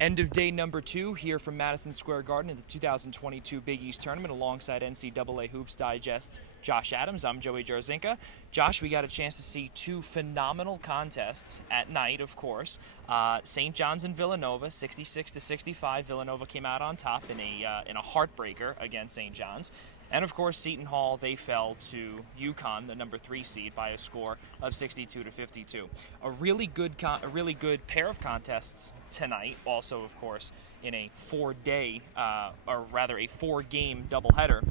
End of day number 2 here from Madison Square Garden in the 2022 Big East Tournament alongside NCAA Hoops Digest's Josh Adams. I'm Joey Jarzynka. Josh, we got a chance to see 2 phenomenal contests at night, of course. St. John's and Villanova, 66-65. Villanova came out on top in a heartbreaker against St. John's. And of course, Seton Hall, they fell to UConn, the number 3 seed, by a score of 62-52. A really good pair of contests tonight. Also, of course, in a 4-game doubleheader.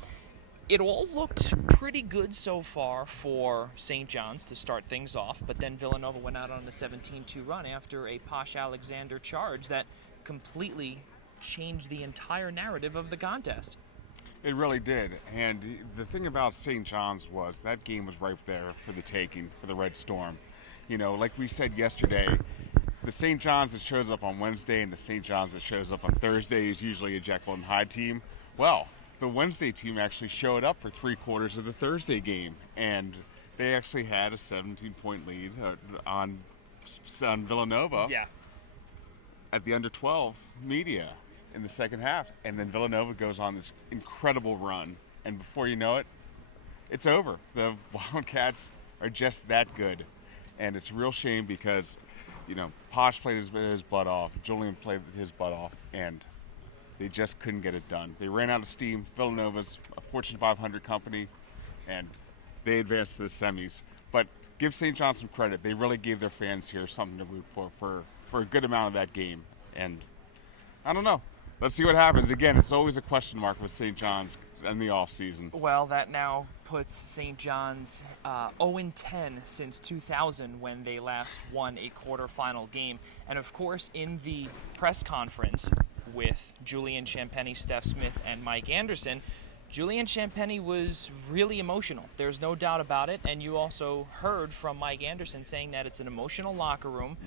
It all looked pretty good so far for St. John's to start things off, but then Villanova went out on a 17-2 run after a Posh Alexander charge that completely changed the entire narrative of the contest. It really did. And the thing about St. John's was that game was right there for the taking for the Red Storm. You know, like we said yesterday, the St. John's that shows up on Wednesday and the St. John's that shows up on Thursday is usually a Jekyll and Hyde team. Well, the Wednesday team actually showed up for 3/4 of the Thursday game, and they actually had a 17-point lead on Villanova at the under-12 media in the second half, and then Villanova goes on this incredible run, and before you know it, it's over. The Wildcats are just that good, and it's a real shame because, you know, Posh played his butt off, Julian played his butt off, and they just couldn't get it done. They ran out of steam. Villanova's a Fortune 500 company, and they advanced to the semis. But give St. John's some credit. They really gave their fans here something to root for a good amount of that game, and I don't know. Let's see what happens. Again, it's always a question mark with St. John's in the offseason. Well, that now puts St. John's 0-10 since 2000 when they last won a quarterfinal game. And, of course, in the press conference with Julian Champagnie, Steph Smith, and Mike Anderson, Julian Champagnie was really emotional. There's no doubt about it. And you also heard from Mike Anderson saying that it's an emotional locker room.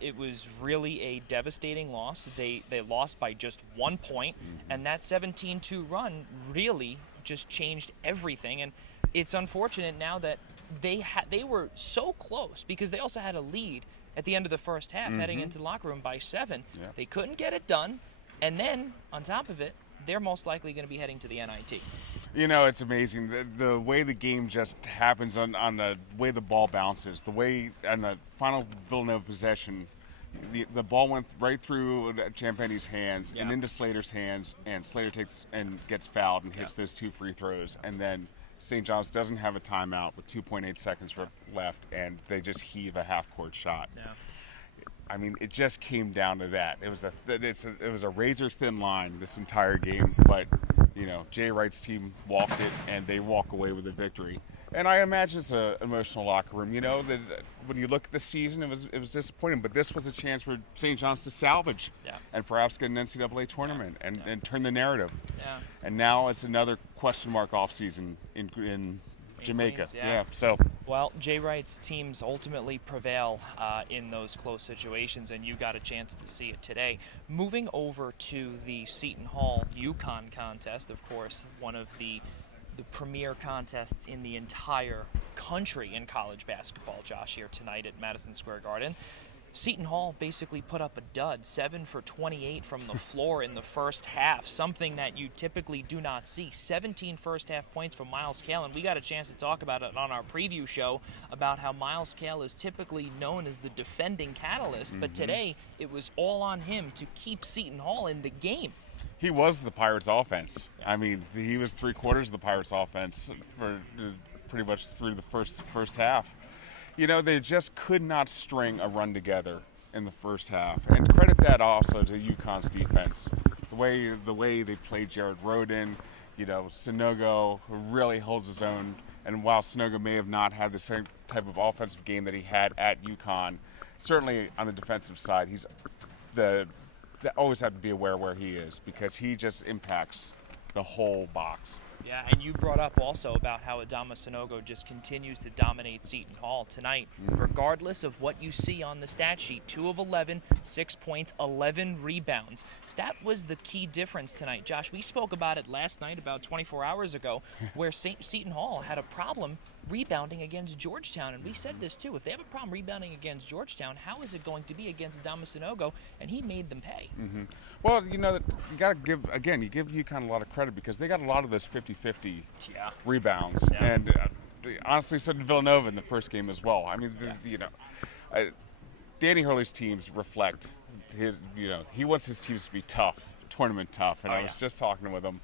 It was really a devastating loss. They lost by just 1 point, and that 17-2 run really just changed everything. And it's unfortunate now that they were so close because they also had a lead at the end of the first half heading into the locker room by 7. Yeah. They couldn't get it done. And then, on top of it, they're most likely going to be heading to the NIT. You know, it's amazing. The way the game just happens on the way the ball bounces, the way on the final Villanova possession, the ball went right through Champagnie's hands and into Slater's hands, and Slater takes and gets fouled and hits those 2 free throws. And then St. John's doesn't have a timeout with 2.8 seconds left, and they just heave a half-court shot. Yeah. I mean, it just came down to that. It was a razor-thin line this entire game, but, you know, Jay Wright's team walked it, and they walk away with a victory. And I imagine it's an emotional locker room. You know, that when you look at the season, it was disappointing, but this was a chance for St. John's to salvage and perhaps get an NCAA tournament and turn the narrative. Yeah. And now it's another question mark offseason in Jamaica. Queens, well, Jay Wright's teams ultimately prevail in those close situations, and you got a chance to see it today. Moving over to the Seton Hall UConn contest, of course, one of the premier contests in the entire country in college basketball, Josh, here tonight at Madison Square Garden. Seton Hall basically put up a dud, 7 for 28 from the floor in the first half, something that you typically do not see. 17 first-half points from Miles Cale, and we got a chance to talk about it on our preview show about how Miles Cale is typically known as the defending catalyst, but today it was all on him to keep Seton Hall in the game. He was the Pirates' offense. I mean, he was 3/4 of the Pirates' offense for pretty much through the first half. You know, they just could not string a run together in the first half. And credit that also to UConn's defense. The way they played Jared Rhoden, you know, Sanogo really holds his own. And while Sanogo may have not had the same type of offensive game that he had at UConn, certainly on the defensive side, he's always have to be aware where he is because he just impacts the whole box. Yeah, and you brought up also about how Adama Sanogo just continues to dominate Seton Hall tonight, regardless of what you see on the stat sheet. 2 of 11, 6 points, 11 rebounds. That was the key difference tonight. Josh, we spoke about it last night, about 24 hours ago, where Seton Hall had a problem rebounding against Georgetown. And we said this too. If they have a problem rebounding against Georgetown, how is it going to be against Adama Sanogo? And he made them pay. Mm-hmm. Well, you got to give UConn a lot of credit because they got a lot of those 50-50 rebounds. Yeah. And honestly, so did Villanova in the first game as well. I mean, Danny Hurley's teams reflect his, he wants his teams to be tough, tournament tough. And I was just talking with him,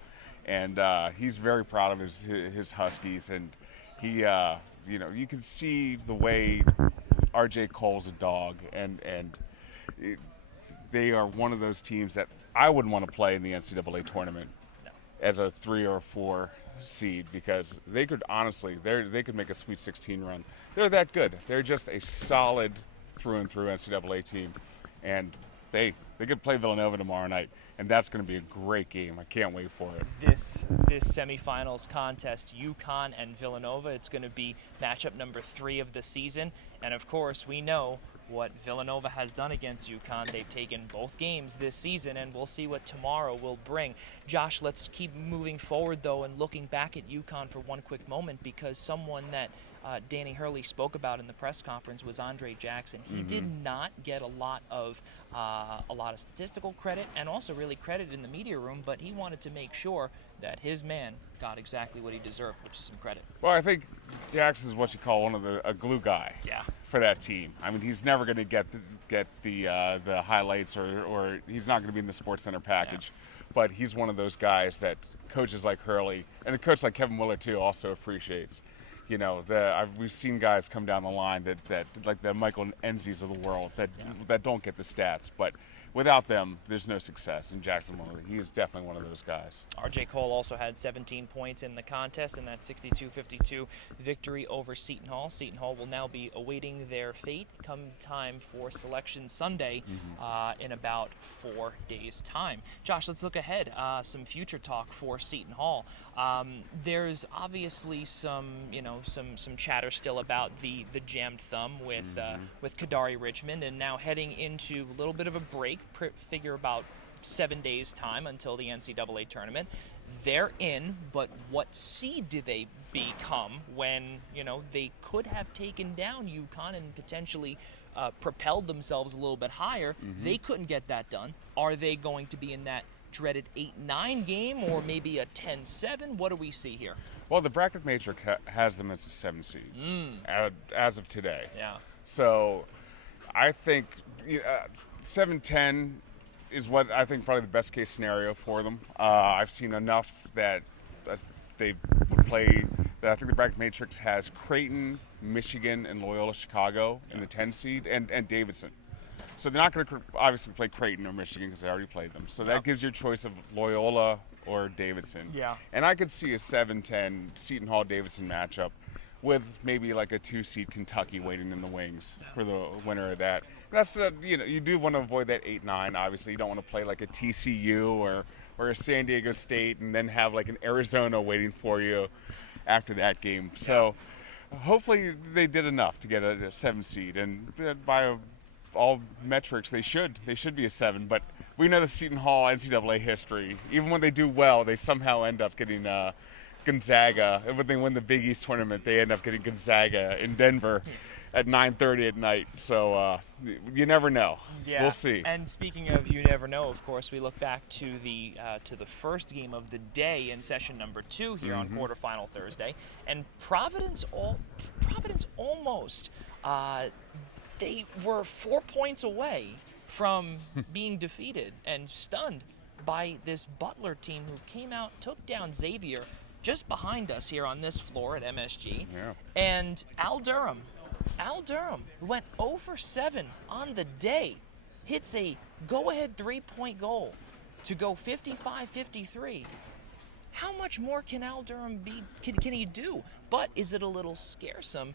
and he's very proud of his Huskies. And he, you can see the way R.J. Cole's a dog, and they are one of those teams that I wouldn't want to play in the NCAA tournament as a 3 or 4 seed, because they could honestly, they could make a Sweet 16 run. They're that good. They're just a solid through and through NCAA team, and they could play Villanova tomorrow night, and that's going to be a great game. I can't wait for it. This semifinals contest, UConn and Villanova, it's going to be matchup number 3 of the season, and of course we know what Villanova has done against UConn. They've taken both games this season, and we'll see what tomorrow will bring. Josh, let's keep moving forward, though, and looking back at UConn for one quick moment, because someone that Danny Hurley spoke about in the press conference was Andre Jackson. He did not get a lot of statistical credit, and also really credit in the media room, but he wanted to make sure that his man got exactly what he deserved, which is some credit. Well, I think Jackson's what you call a glue guy. Yeah. For that team. I mean, he's never going to get the highlights, or he's not going to be in the Sports Center package. Yeah. But he's one of those guys that coaches like Hurley and a coach like Kevin Willard too also appreciates. We've seen guys come down the line that like the Michael Enzis of the world that don't get the stats, but without them, there's no success. And Jackson, he is definitely one of those guys. R.J. Cole also had 17 points in the contest in that 62-52 victory over Seton Hall. Seton Hall will now be awaiting their fate come time for Selection Sunday in about 4 days' time. Josh, let's look ahead. Some future talk for Seton Hall. There's obviously some chatter still about the jammed thumb with Kadari Richmond, and now heading into a little bit of a break. Figure about 7 days time until the NCAA tournament. They're in, but what seed do they become when they could have taken down UConn and potentially propelled themselves a little bit higher? They couldn't get that done. Are they going to be in that dreaded 8-9 game, or maybe a 10-7? What do we see here? Well, the bracket matrix has them as a 7 seed as of today. Yeah. So I think 7-10 is what I think probably the best case scenario for them. I've seen enough that they would play. I think the bracket matrix has Creighton, Michigan, and Loyola Chicago in the 10 seed, and Davidson. So they're not going to obviously play Creighton or Michigan because they already played them. So that gives you a choice of Loyola or Davidson. Yeah. And I could see a 7-10 Seton Hall-Davidson matchup with maybe like a 2-seed Kentucky waiting in the wings for the winner of that. That's you do want to avoid that 8-9. Obviously, you don't want to play like a TCU or a San Diego State and then have like an Arizona waiting for you after that game. So hopefully they did enough to get a 7 seed, and by all metrics they should be a 7. But we know the Seton Hall NCAA history. Even when they do well, they somehow end up getting Gonzaga. And when they win the Big East tournament, they end up getting Gonzaga in Denver at 9:30 at night. So you never know. Yeah. We'll see. And speaking of you never know, of course, we look back to the first game of the day in session number 2 here on Quarterfinal Thursday, and Providence almost they were 4 points away from being defeated and stunned by this Butler team who came out, took down Xavier just behind us here on this floor at MSG. Yeah. And Al Durham, who went 0 for 7 on the day, hits a go-ahead 3-point goal to go 55-53. How much more can Al Durham can he do? But is it a little scaresome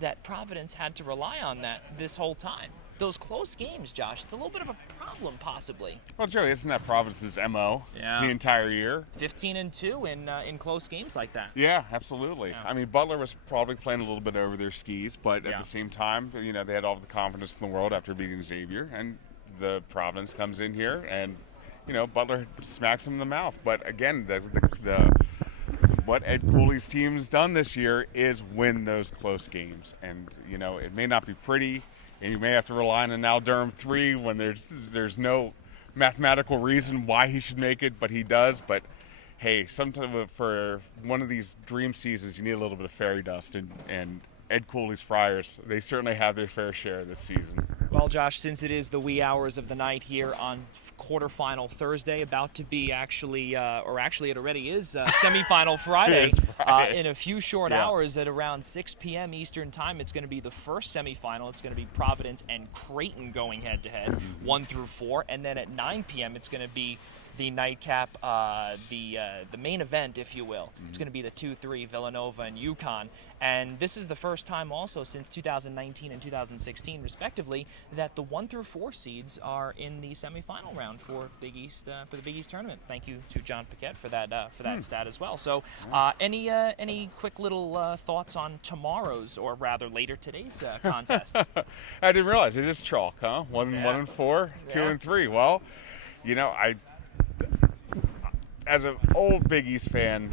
that Providence had to rely on that this whole time? Those close games, Josh, it's a little bit of a problem, possibly. Well, Joey, isn't that Providence's MO the entire year? 15-2 in close games like that. Yeah, absolutely. Yeah. I mean, Butler was probably playing a little bit over their skis, but at the same time, they had all the confidence in the world after beating Xavier, and the Providence comes in here, and Butler smacks him in the mouth. But again, the what Ed Cooley's team's done this year is win those close games. And, it may not be pretty, and you may have to rely on an Al Durham 3 when there's no mathematical reason why he should make it, but he does. But, hey, sometimes for one of these dream seasons, you need a little bit of fairy dust. And Ed Cooley's Friars, they certainly have their fair share this season. Well, Josh, since it is the wee hours of the night here on quarterfinal Thursday, about to be actually it already is Semifinal Friday. In a few short hours at around 6 p.m. Eastern Time, it's going to be the first semifinal. It's going to be Providence and Creighton going head-to-head, 1 through 4. And then at 9 p.m., it's going to be the nightcap, the main event, if you will. It's going to be the 2-3 Villanova and UConn. And this is the first time also since 2019 and 2016, respectively, that the 1 through 4 seeds are in the semifinal round for Big East for the Big East tournament. Thank you to John Paquette for that stat as well. So, any quick little thoughts on tomorrow's, or rather later today's contests? I didn't realize it is chalk, huh? 1 and 4, 2 and 3. Well, as an old Big East fan,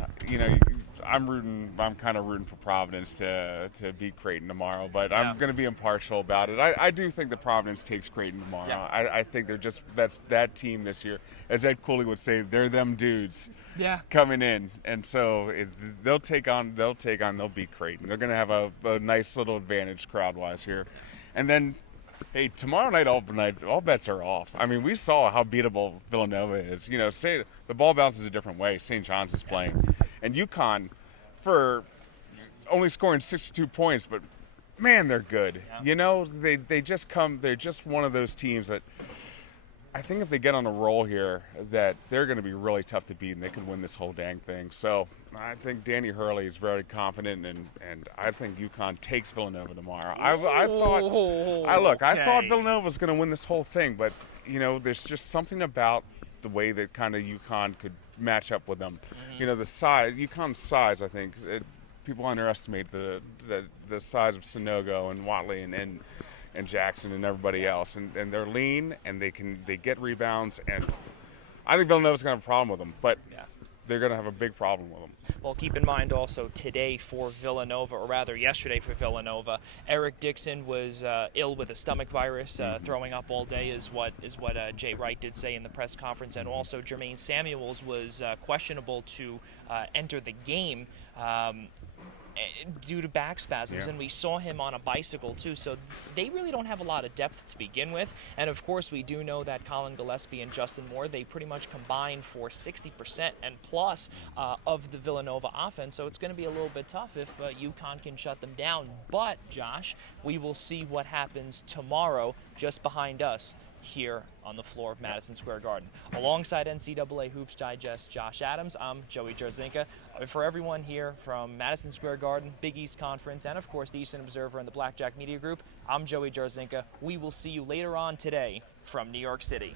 I'm kind of rooting for Providence to beat Creighton tomorrow, but I'm going to be impartial about it. I do think that Providence takes Creighton tomorrow. Yeah. I think they're just that team this year, as Ed Cooley would say, they're them dudes coming in, and so they'll beat Creighton. They're going to have a nice little advantage crowd-wise here, and then. Hey, tomorrow night, all bets are off. I mean, we saw how beatable Villanova is. Say the ball bounces a different way. St. John's is playing, and UConn, for only scoring 62 points, but man, they're good. Yeah. They just come. They're just one of those teams that I think if they get on a roll here, that they're going to be really tough to beat, and they could win this whole dang thing. So I think Danny Hurley is very confident, and I think UConn takes Villanova tomorrow. I thought Villanova was going to win this whole thing, but there's just something about the way that kind of UConn could match up with them. The size, UConn's size. I think people underestimate the size of Sonogo and Watley and Jackson and everybody else, and they're lean, and they get rebounds, and I think Villanova's going to have a problem with them, but they're going to have a big problem with them. Well, keep in mind also today for Villanova, or rather yesterday for Villanova, Eric Dixon was ill with a stomach virus, throwing up all day is what Jay Wright did say in the press conference, and also Jermaine Samuels was questionable to enter the game due to back spasms, and we saw him on a bicycle too, so they really don't have a lot of depth to begin with. And of course we do know that Colin Gillespie and Justin Moore, they pretty much combine for 60% and plus of the Villanova offense, so it's going to be a little bit tough if UConn can shut them down. But Josh, we will see what happens tomorrow just behind us here on the floor of Madison Square Garden. Alongside NCAA Hoops Digest Josh Adams, I'm Joey Jarzynka. For everyone here from Madison Square Garden, Big East Conference, and of course the Eastern Observer and the Blackjack Media Group, I'm Joey Jarzynka. We will see you later on today from New York City.